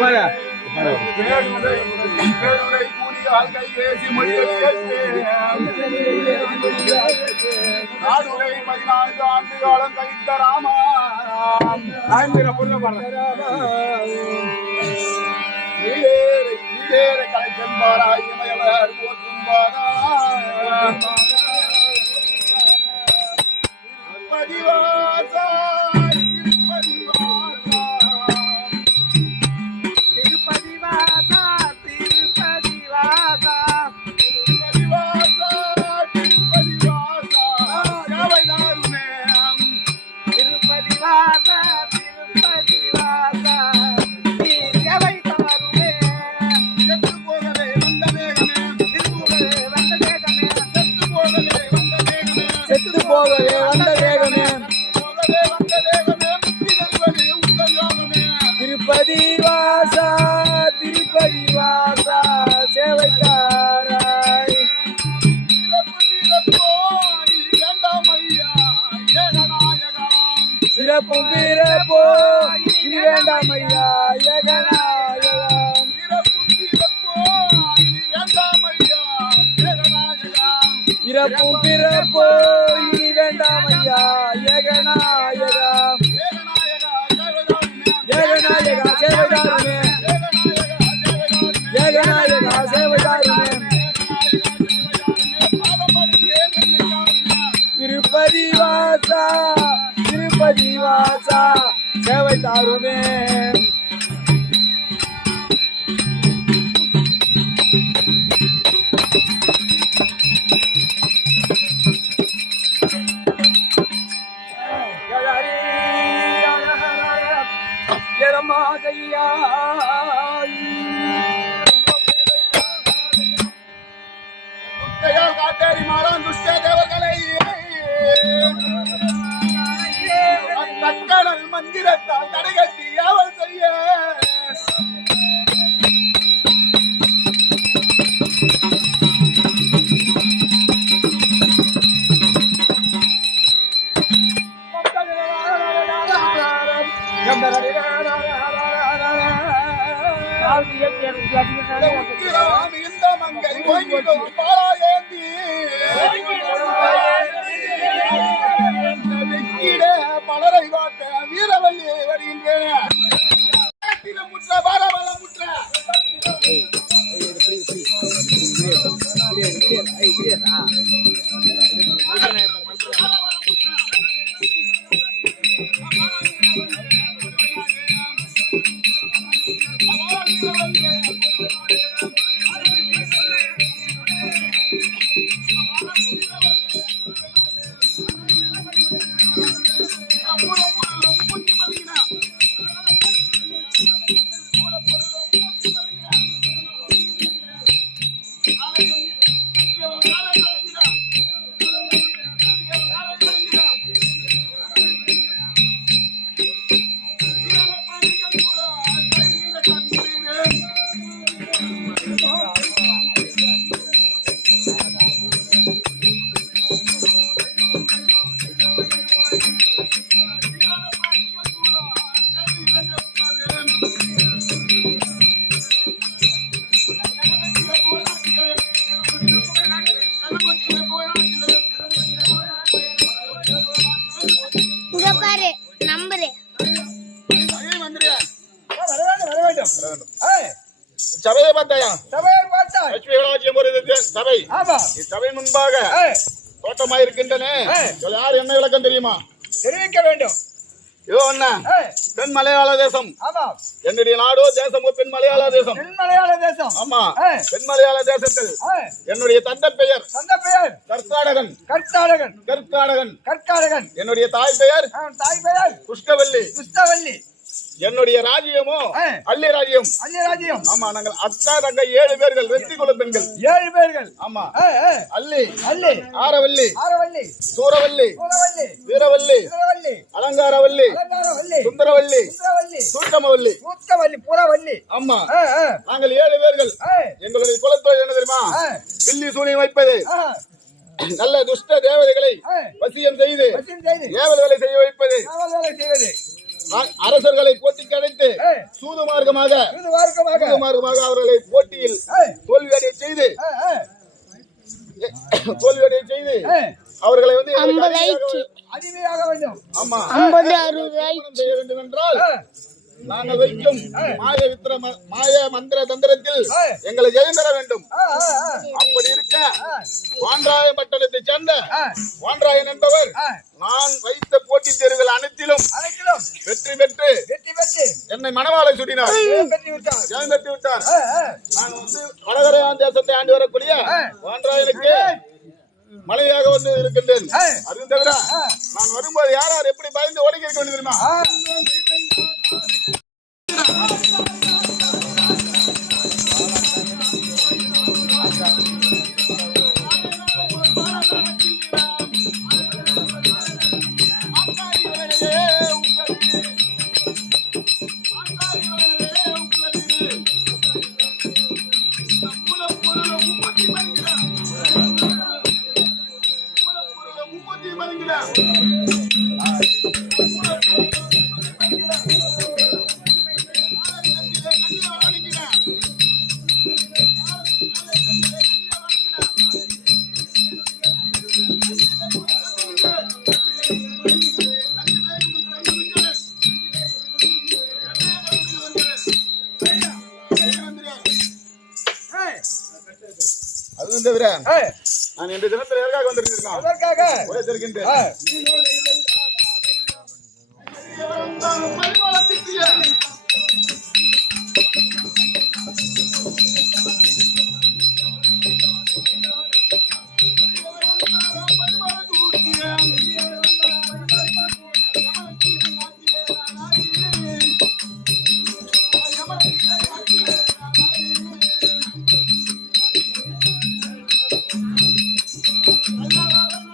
குமாரா பேருடை பேருடை கூலியால் கைபேசி நாடுடை பதினான்கு ஆண்டு காலம் கழித்த ராமா ஆந்திர புரிய ஈடேரை ஈடேரை கலைச்சென்பாராய் இமயவர் போற்றும் பாரா பதிவாசா Bye. சிறப்பும் பிறப்போ இனி வேண்டாம் ஐயா ஏகநாயகம். பிறப்பும் பிறப்போ இனி வேண்டாம் ஐயா ஏகநாயகம். திருப்பதி வாசா சேவை தாருமே காட்டேரி மாறான் துஷ்ட தேவர்களை மந்திரத்தால் தடைகட்டி அவள் செய்ய. இந்த மங்கை ஓய்விடும் பாலாயேந்தி. வெக்கிட மலரை வாட்ட வீரவல்லி வருகின்றேன். முற்ற பாரவல முற்ற. இங்க சபையை பார்த்தாயா லட்சுமி விளாச்சியம் ஒரு சபை. ஆமா. இச்சபை முன்பாக ஏய். இதுல யார் என்ன விளக்கம் தெரியுமா? தெரிவிக்க வேண்டும். இதோ என்ன தென் மலையாள தேசம். ஆமா. என்னுடைய நாடோ தேசமோ தென் மலையாள தேசம். தென் மலையாள தேசம். ஆமா. தென் மலையாள தேசத்தில் என்னுடைய தந்தை பெயர் சொந்த பெயர் கர்நாடகன் கர்த்தாடகன். கர்நாடகன் கற்காடகன் என்னுடைய தாய் பெயர் தாய் பெயர் புஷ்கவல்லி கிருஷ்ணவல்லி என்னுடைய ராஜ்யமோ. அள்ளி ராஜ்யம். அந்நியராஜ்யம் ஆமா நாங்கள் அக்கா தங்க ஏழு பேர்கள் வெற்றி குல பெண்கள். ஏழு பேர்கள். ஆமா. அள்ளி. அல்லி ஆரவல்லி ஆரவல்லி சூரவல்லி சூரவல்லி வீரவல்லி அலங்காரவல்லி அலங்காரவல்லி சுந்தரவல்லி சுந்தரவல்லி மூத்தவல்லி புறவல்லி ஆமா. நாங்கள் ஏழு பேர்கள். எங்களுடைய குலத்தொழில் என்ன தெரியுமா? வில்லி சூனியம் வைப்பது. நல்ல துஷ்ட தேவதைகளை ஏய், வசியம் செய்து வசியம் செய்து ஏவல் வேலை செய்ய வைப்பது. அரசர்களை போட்டிக்கு அழைத்து. சூது மார்க்கமாக சூது மார்க்கமாக அவர்களை போட்டியில். தோல்வியடைய செய்து தோல்வியடைய செய்து. அவர்களை வந்து அடிமையாக- வேண்டும். ஆமா. செய்ய வேண்டும் என்றால் நாங்கள் வைக்கும் மாய வித்திர மாய மந்திர தந்திரத்தில். எங்களை ஜெயம் தர வேண்டும். அப்படி இருக்க வான்ராய பட்டணத்தை சேர்ந்த வான்ராயன் என்பவர். நான் வைத்த போட்டித் தேர்வுகள் அனைத்திலும் அனைத்திலும் வெற்றி பெற்று வெற்றி பெற்று என்னை மணவாளை சுட்டினார். பெற்று விட்டார் ஜெயம் பெற்று விட்டார் நான் வந்து வடகரையான் தேசத்தை ஆண்டு வரக்கூடிய வான்ராயனுக்கு மனைவியாக வந்து இருக்கின்றேன். அதுவும் தவிர நான் வரும்போது யார் யார் எப்படி பயந்து ஓடி இருக்க வேண்டும் தெரியுமா தவிர ஏய், நான் இன்று தினத்தில் எதற்காக வந்திருக்கிறேன்? அதற்காக ஒரே தெரிகின்றேன். பரிமாளத்திற்கு わらわら。